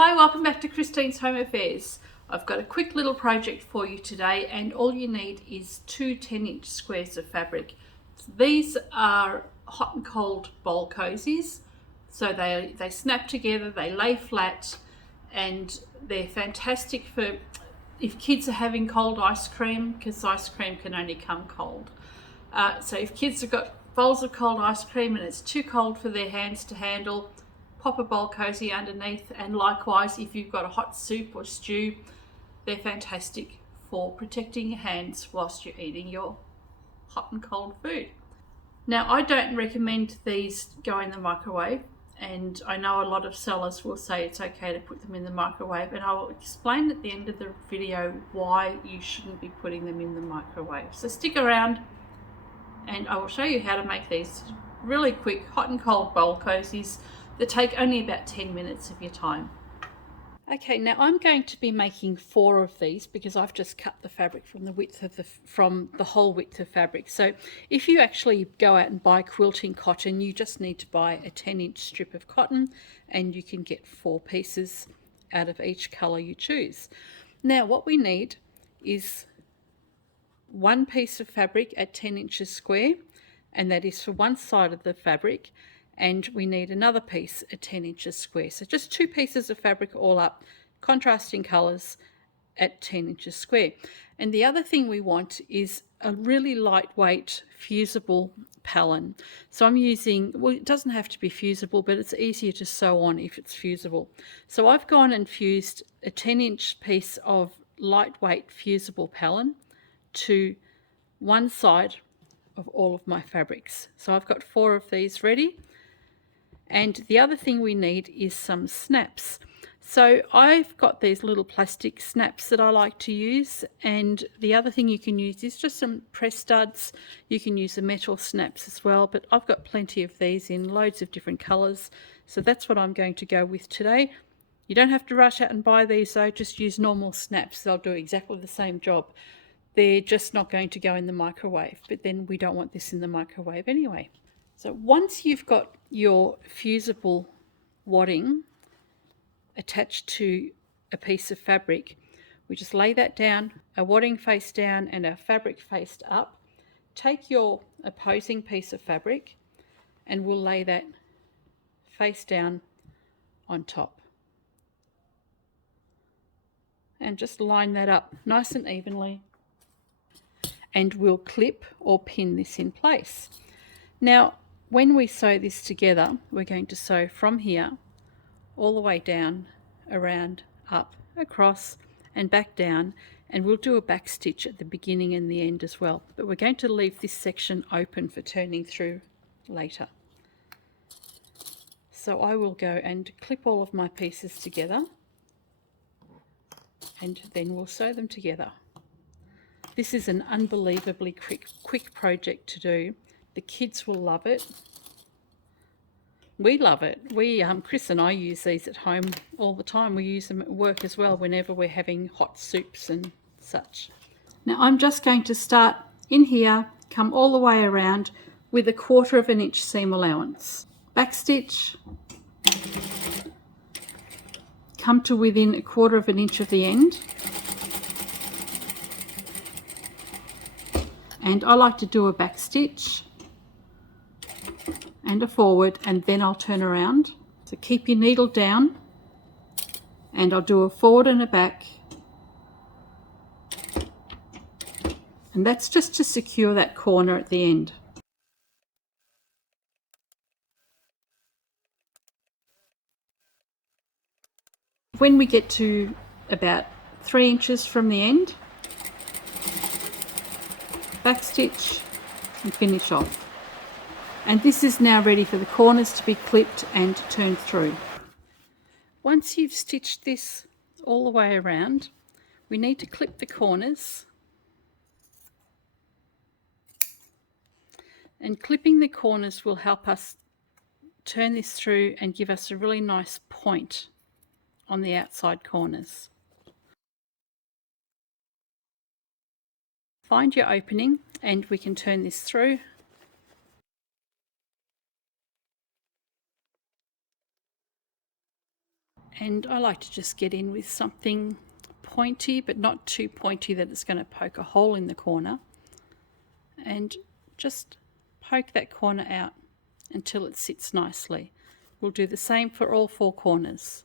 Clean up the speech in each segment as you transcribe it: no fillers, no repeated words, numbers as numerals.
Hi, welcome back to Christine's Home Affairs. I've got a quick little project for you today, and all you need is two 10-inch squares of fabric. These are hot and cold bowl cozies, so they snap together, they lay flat, and they're fantastic for if kids are having cold ice cream, because ice cream can only come cold. So if kids have got bowls of cold ice cream and it's too cold for their hands to handle, pop a bowl cozy underneath. And likewise, if you've got a hot soup or stew, they're fantastic for protecting your hands whilst you're eating your hot and cold food. Now, I don't recommend these go in the microwave, and I know a lot of sellers will say it's okay to put them in the microwave, and I will explain at the end of the video why you shouldn't be putting them in the microwave. So stick around and I will show you how to make these really quick hot and cold bowl cozies that take only about 10 minutes of your time. Okay, now I'm going to be making 4 of these because I've just cut the fabric from the whole width of fabric. So if you actually go out and buy quilting cotton, you just need to buy a 10-inch strip of cotton, and you can get 4 pieces out of each colour you choose. Now what we need is one piece of fabric at 10 inches square, and that is for one side of the fabric, and we need another piece at 10 inches square. So just 2 pieces of fabric all up, contrasting colours at 10 inches square. And the other thing we want is a really lightweight fusible pallin. So I'm using, well, it doesn't have to be fusible, but it's easier to sew on if it's fusible. So I've gone and fused a 10-inch piece of lightweight fusible pallin to one side of all of my fabrics. So I've got 4 of these ready. And the other thing we need is some snaps. So I've got these little plastic snaps that I like to use, and the other thing you can use is just some press studs. You can use the metal snaps as well, but I've got plenty of these in loads of different colours, so that's what I'm going to go with today. You don't have to rush out and buy these though, just use normal snaps. They'll do exactly the same job. They're just not going to go in the microwave, but then we don't want this in the microwave anyway. So once you've got your fusible wadding attached to a piece of fabric, we just lay that down, our wadding face down and our fabric faced up. Take your opposing piece of fabric and we'll lay that face down on top. And just line that up nice and evenly. And we'll clip or pin this in place. Now, when we sew this together, we're going to sew from here all the way down, around, up, across, and back down, and we'll do a back stitch at the beginning and the end as well. But we're going to leave this section open for turning through later. So I will go and clip all of my pieces together, and then we'll sew them together. This is an unbelievably quick project to do. The kids will love it. We love it. Chris and I use these at home all the time. We use them at work as well whenever we're having hot soups and such. Now I'm just going to start in here, come all the way around with a 1/4 inch seam allowance. Backstitch, come to within a 1/4 inch of the end. And I like to do a back stitch and a forward, and then I'll turn around. So keep your needle down, and I'll do a forward and a back. And that's just to secure that corner at the end. When we get to about 3 inches from the end, back stitch and finish off. And this is now ready for the corners to be clipped and turned through. Once you've stitched this all the way around, we need to clip the corners. And clipping the corners will help us turn this through and give us a really nice point on the outside corners. Find your opening and we can turn this through. And I like to just get in with something pointy, but not too pointy that it's going to poke a hole in the corner. And just poke that corner out until it sits nicely. We'll do the same for all 4 corners.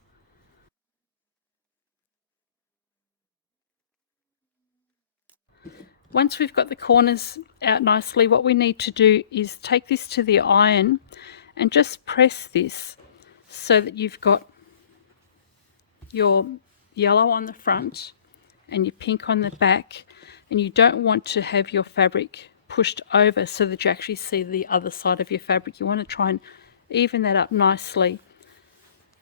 Once we've got the corners out nicely, what we need to do is take this to the iron and just press this so that you've got your yellow on the front and your pink on the back, and you don't want to have your fabric pushed over so that you actually see the other side of your fabric. You want to try and even that up nicely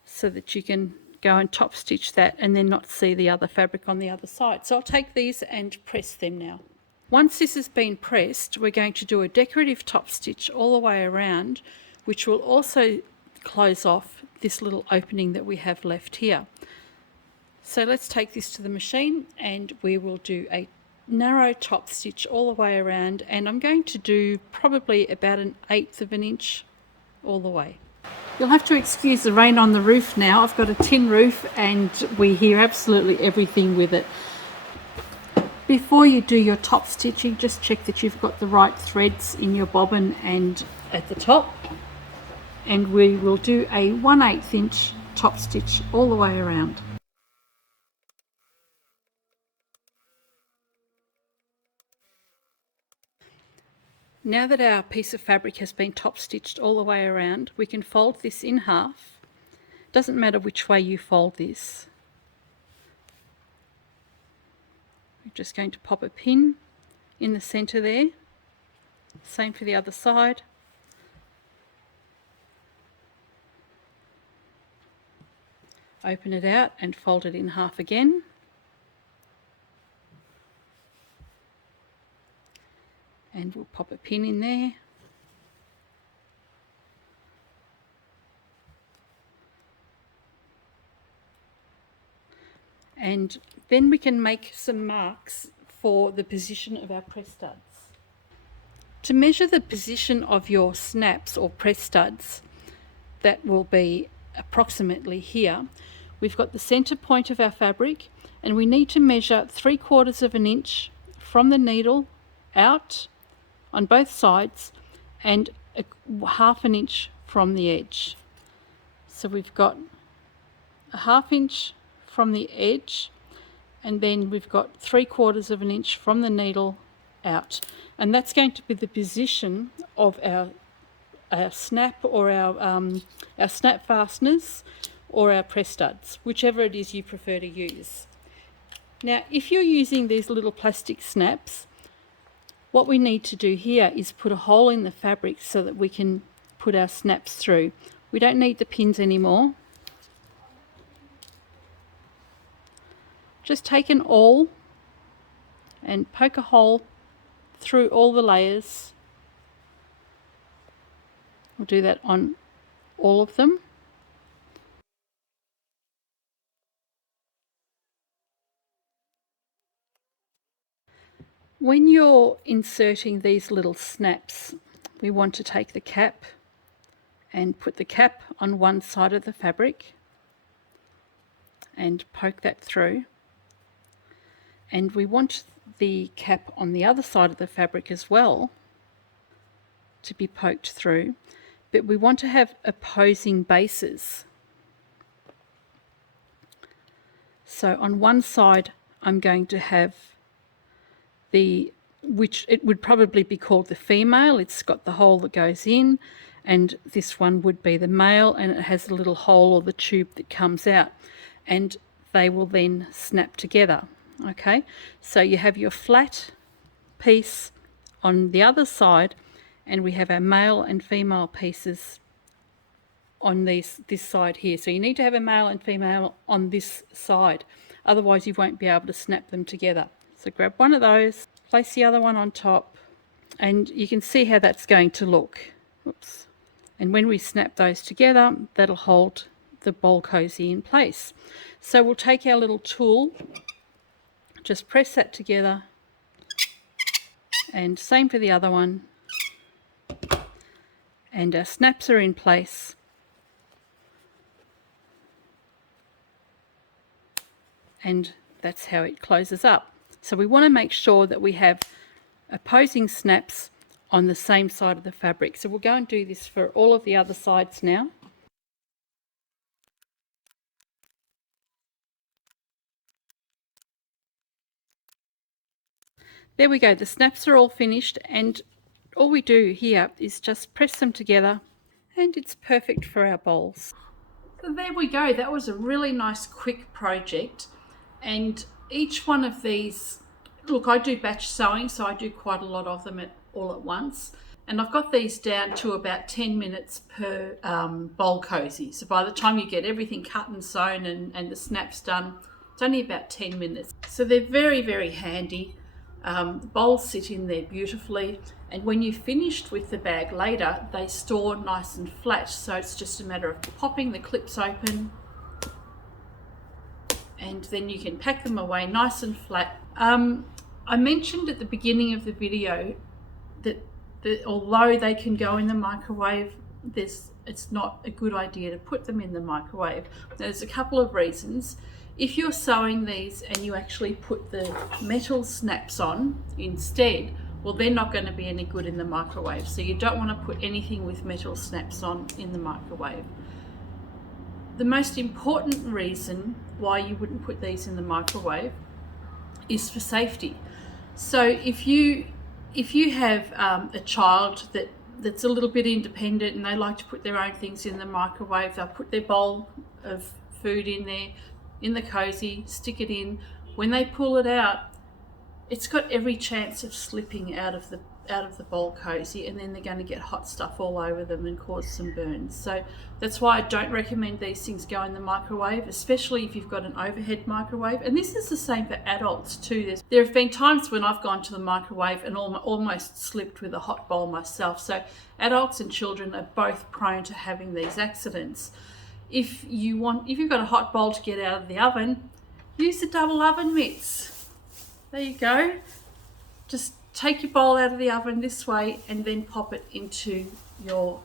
so that you can go and top stitch that and then not see the other fabric on the other side. So I'll take these and press them now. Once this has been pressed, we're going to do a decorative top stitch all the way around, which will also close off this little opening that we have left here. So let's take this to the machine and we will do a narrow top stitch all the way around, and I'm going to do probably about 1/8 of an inch all the way. You'll have to excuse the rain on the roof now. I've got a tin roof and we hear absolutely everything with it. Before you do your top stitching, just check that you've got the right threads in your bobbin and at the top. And we will do a 1/8 inch top stitch all the way around. Now that our piece of fabric has been top stitched all the way around, we can fold this in half. Doesn't matter which way you fold this. We're just going to pop a pin in the center there. Same for the other side. Open it out and fold it in half again. And we'll pop a pin in there. And then we can make some marks for the position of our press studs. To measure the position of your snaps or press studs, that will be approximately here. We've got the center point of our fabric and we need to measure 3/4 of an inch from the needle out on both sides and 1/2 an inch from the edge. So we've got 1/2 inch from the edge, and then we've got 3/4 of an inch from the needle out, and that's going to be the position of our snap or our snap fasteners or our press studs, whichever it is you prefer to use. Now if you're using these little plastic snaps, what we need to do here is put a hole in the fabric so that we can put our snaps through. We don't need the pins anymore. Just take an awl and poke a hole through all the layers. We'll do that on all of them. When you're inserting these little snaps, we want to take the cap and put the cap on one side of the fabric and poke that through. And we want the cap on the other side of the fabric as well to be poked through, but we want to have opposing bases. So on one side I'm going to have which it would probably be called the female. It's got the hole that goes in, and this one would be the male, and it has a little hole or the tube that comes out, and they will then snap together. Okay, so you have your flat piece on the other side, and we have our male and female pieces on this side here. So you need to have a male and female on this side, otherwise you won't be able to snap them together. So grab one of those, place the other one on top, and you can see how that's going to look. Oops. And when we snap those together, that'll hold the bowl cozy in place. So we'll take our little tool, just press that together, and same for the other one. And our snaps are in place. and that's how it closes up. So we want to make sure that we have opposing snaps on the same side of the fabric. So we'll go and do this for all of the other sides now. There we go, the snaps are all finished, and all we do here is just press them together and it's perfect for our bowls. So there we go, that was a really nice quick project, and each one of these, look, I do batch sewing, so I do quite a lot of them all at once, and I've got these down to about 10 minutes per bowl cozy. So by the time you get everything cut and sewn and the snaps done, it's only about 10 minutes. So they're very, very handy. The bowls sit in there beautifully, and when you've finished with the bag later, they store nice and flat, so it's just a matter of popping the clips open and then you can pack them away nice and flat. I mentioned at the beginning of the video that although they can go in the microwave, it's not a good idea to put them in the microwave. There's a couple of reasons. If you're sewing these and you actually put the metal snaps on instead, well, they're not going to be any good in the microwave. So you don't want to put anything with metal snaps on in the microwave. The most important reason why you wouldn't put these in the microwave is for safety. So if you have a child that's a little bit independent and they like to put their own things in the microwave, they'll put their bowl of food in there, in the cozy, stick it in. When they pull it out, it's got every chance of slipping out of the bowl cozy, and then they're going to get hot stuff all over them and cause some burns. So that's why I don't recommend these things go in the microwave, especially if you've got an overhead microwave. And this is the same for adults too. There have been times when I've gone to the microwave and almost slipped with a hot bowl myself. So adults and children are both prone to having these accidents. If you've got a hot bowl to get out of the oven, use the double oven mitts. There you go. Just take your bowl out of the oven this way and then pop it into your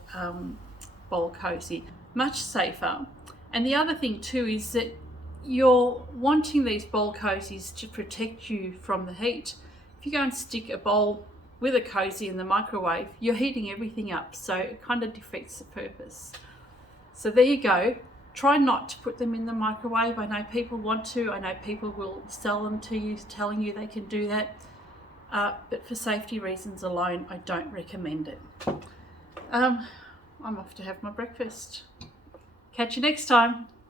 bowl cozy. Much safer. And the other thing too is that you're wanting these bowl cozies to protect you from the heat. If you go and stick a bowl with a cozy in the microwave, you're heating everything up, so it kind of defeats the purpose. So there you go. Try not to put them in the microwave. I know people want to. I know people will sell them to you, telling you they can do that. But for safety reasons alone, I don't recommend it. I'm off to have my breakfast. Catch you next time.